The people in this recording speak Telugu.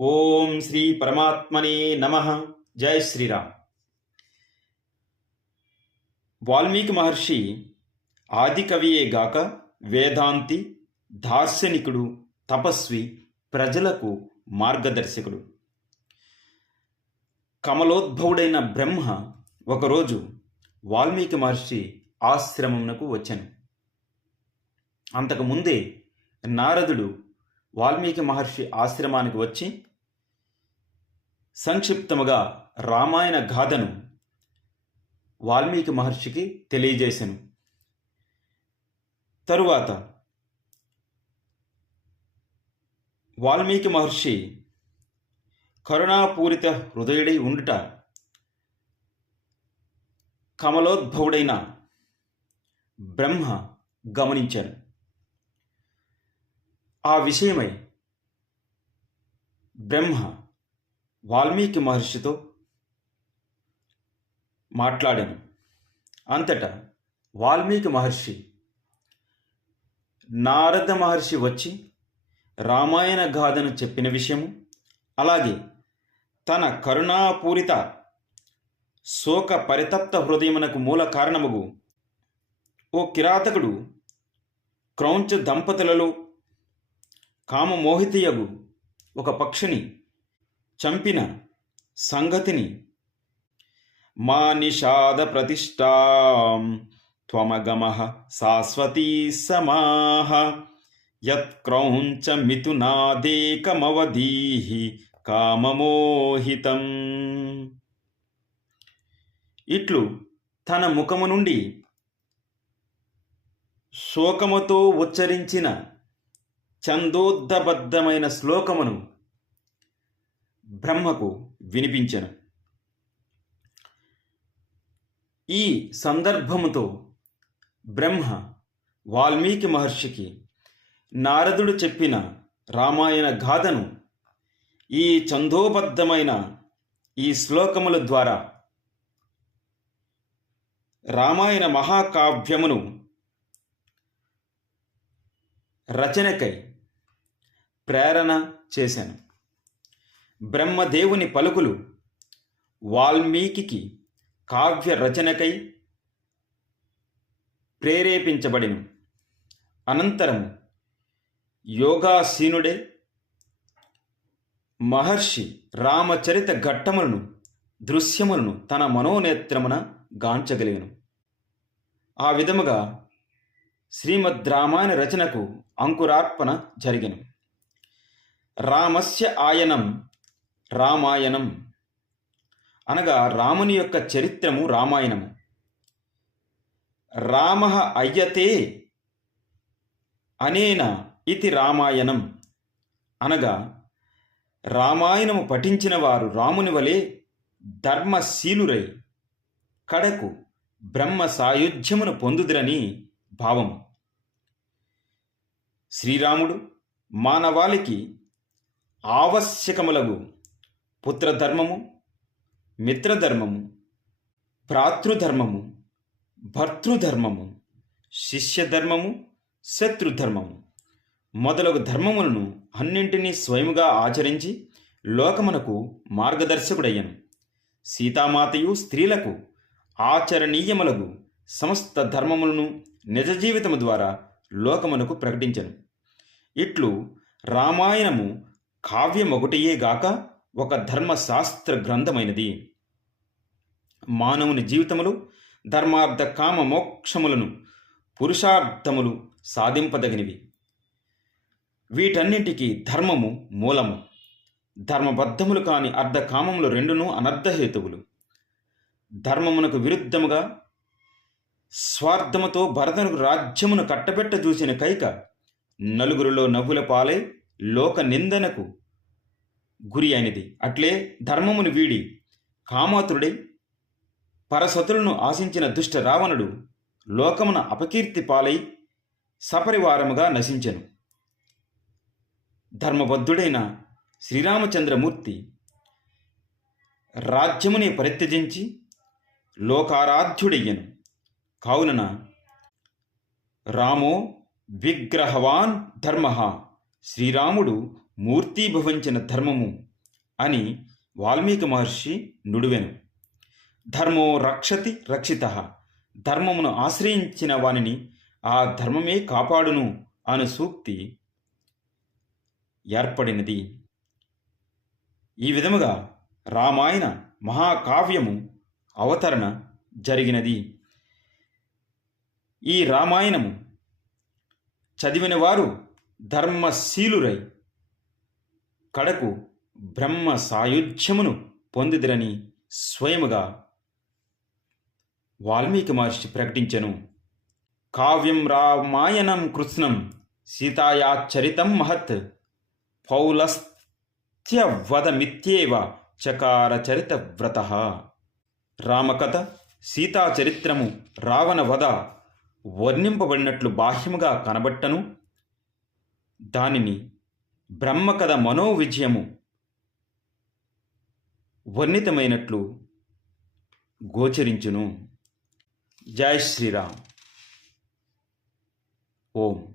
ఓం శ్రీ పరమాత్మనే నమ. జై శ్రీరామ్. వాల్మీకి మహర్షి ఆది కవియే గాక వేదాంతి దార్శనికుడు తపస్వి ప్రజలకు మార్గదర్శకుడు. కమలోద్భవుడైన బ్రహ్మ ఒకరోజు వాల్మీకి మహర్షి ఆశ్రమమునకు వచ్చాను. అంతకుముందే నారదుడు వాల్మీకి మహర్షి ఆశ్రమానికి వచ్చి సంక్షిప్తముగా రామాయణ గాథను వాల్మీకి మహర్షికి తెలియజేశాను తరువాత వాల్మీకి మహర్షి కరుణాపూరిత హృదయుడై ఉండుట కమలోద్భవుడైన బ్రహ్మ గమనించాను. ఆ విషయమై బ్రహ్మ వాల్మీకి మహర్షితో మాట్లాడాను. అంతటా వాల్మీకి మహర్షి నారద మహర్షి వచ్చి రామాయణ గాథను చెప్పిన విషయము అలాగే తన కరుణాపూరిత శోక పరితప్త హృదయమునకు మూల కారణముగు ఓ కిరాతకుడు క్రౌంచ దంపతులలో కామమోహితయగు ఒక పక్షిని చంపిన సంగతిని మా నిషాద ప్రతిష్టాం త్వమగమ శాశ్వతీ సమాహ యత్క్రౌంచ మిథునాదేకమవధీహి కామమోహితం. ఇట్లు తన ముఖము నుండి శోకముతో ఉచ్చరించిన ఛందోద్దబద్ధమైన శ్లోకమును బ్రహ్మకు వినిపించను. ఈ సందర్భముతో బ్రహ్మ వాల్మీకి మహర్షికి నారదుడు చెప్పిన రామాయణ గాథను ఈ ఛందోబద్ధమైన ఈ శ్లోకముల ద్వారా రామాయణ మహాకావ్యమును రచనకై ప్రేరణ చేశాను. బ్రహ్మదేవుని పలుకులు వాల్మీకి కావ్య రచనకై ప్రేరేపించబడిన. అనంతరం యోగాసీనుడే మహర్షి రామచరిత ఘట్టములను దృశ్యములను తన మనోనేత్రమున గాంచగలిగను. ఆ విధముగా శ్రీమద్ రామాయణ రచనకు అంకురార్పణ జరిగెను. రామస్య ఆయనం రామాయణం. అనగా రాముని యొక్క చరిత్రము రామాయణము. రామ అయ్యతే అనేన ఇది రామాయణం. అనగా రామాయణము పఠించిన వారు రాముని వలె ధర్మశీలురై కడకు బ్రహ్మ సాయుధ్యమును పొందుదురని భావము. శ్రీరాముడు మానవాళికి ఆవశ్యకములగు పుత్రధర్మము మిత్రధర్మము భ్రాతృధర్మము భర్తృధర్మము శిష్యధర్మము శత్రుధర్మము. మొదలగు ధర్మములను అన్నింటినీ స్వయముగా ఆచరించి లోకమునకు మార్గదర్శకుడయ్యను. సీతామాతయు స్త్రీలకు ఆచరణీయములగు సమస్త ధర్మములను నిజ జీవితము ద్వారా లోకమునకు ప్రకటించను. ఇట్లు రామాయణము కావ్యమొకటియే గాక ఒక ధర్మశాస్త్ర గ్రంథమైనది. మానవుని జీవితములు ధర్మార్థ కామ మోక్షములను పురుషార్థములు సాధింపదగినవి. వీటన్నింటికి ధర్మము మూలము. ధర్మబద్ధములు కాని అర్ధకామములు రెండును అనర్ధహేతువులు. ధర్మమునకు విరుద్ధముగా స్వార్థముతో భరతను రాజ్యమును కట్టబెట్ట చూసిన కైక నలుగురిలో నవ్వుల పాలై లోక నిందనకు గురి అయినది. అట్లే ధర్మమును వీడి కామాతుడై పరసతులను ఆశించిన దుష్ట రావణుడు లోకమున అపకీర్తి పాలై సపరివారముగా నశించెను. ధర్మబద్ధుడైన శ్రీరామచంద్రమూర్తి రాజ్యముని పరిత్యజించి లోకారాధ్యుడయ్యను. కావున రామో విగ్రహవాన్ ధర్మ. శ్రీరాముడు మూర్తీభవించిన ధర్మము అని వాల్మీకి మహర్షి నుడివెను. ధర్మో రక్షతి రక్షిత ధర్మమును ఆశ్రయించిన వానిని ఆ ధర్మమే కాపాడును అను సూక్తి ఏర్పడినది. ఈ విధముగా రామాయణ మహాకావ్యము అవతరణ జరిగినది. ఈ రామాయణము చదివిన వారు ధర్మశీలురై కడకు బ్రహ్మ సాయుధ్యమును పొందిదిరని స్వయముగా వాల్మీకి మహర్షి ప్రకటించెను. కావ్యం రామాయణం కృష్ణం సీతాయాచరితం మహత్ పౌలస్త్యవదమిత్యేవ చకార చరిత వ్రత రామకథ సీతా చరిత్రము రావణ వధ వర్ణింపబడినట్లు బాహ్యముగా కనబట్టను. దానిని బ్రహ్మకథ మనోవిజయము. వర్ణితమైనట్లు గోచరించును. జై శ్రీరామ్. ఓం.